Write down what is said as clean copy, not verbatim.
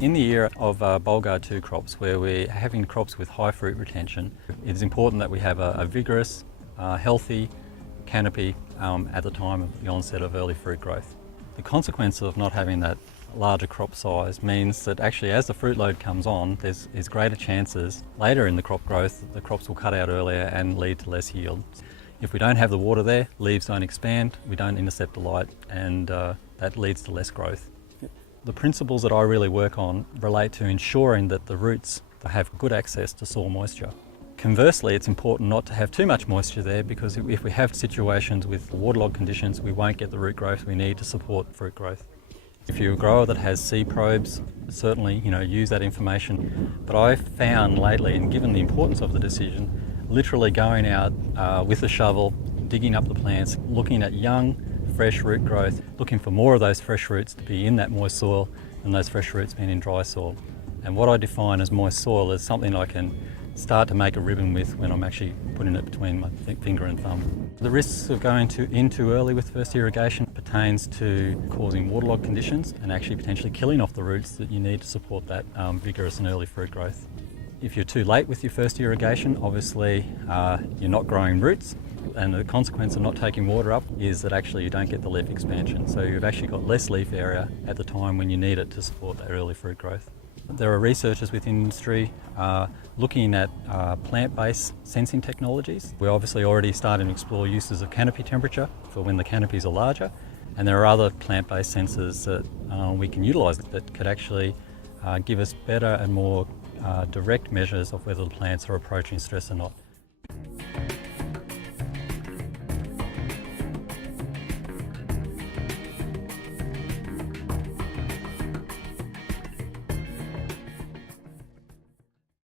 In the era of Bulgar 2 crops, where we're having crops with high fruit retention, it is important that we have a vigorous, healthy canopy at the time of the onset of early fruit growth. The consequence of not having that larger crop size means that actually as the fruit load comes on, there's greater chances later in the crop growth that the crops will cut out earlier and lead to less yield. If we don't have the water there, leaves don't expand, we don't intercept the light, and that leads to less growth. The principles that I really work on relate to ensuring that the roots have good access to soil moisture. Conversely, it's important not to have too much moisture there, because if we have situations with waterlogged conditions, we won't get the root growth we need to support fruit growth. If you're a grower that has seed probes, certainly use that information. But I've found lately, and given the importance of the decision, literally going out with a shovel, digging up the plants, looking at young, fresh root growth, looking for more of those fresh roots to be in that moist soil than those fresh roots being in dry soil. And what I define as moist soil is something I can start to make a ribbon with when I'm actually putting it between my finger and thumb. The risks of going in too early with first irrigation pertains to causing waterlogged conditions and actually potentially killing off the roots that you need to support that vigorous and early fruit growth. If you're too late with your first irrigation, obviously you're not growing roots, and the consequence of not taking water up is that actually you don't get the leaf expansion. So you've actually got less leaf area at the time when you need it to support that early fruit growth. There are researchers within industry looking at plant-based sensing technologies. We're obviously already starting to explore uses of canopy temperature for when the canopies are larger, and there are other plant-based sensors that we can utilise that could actually give us better and more direct measures of whether the plants are approaching stress or not.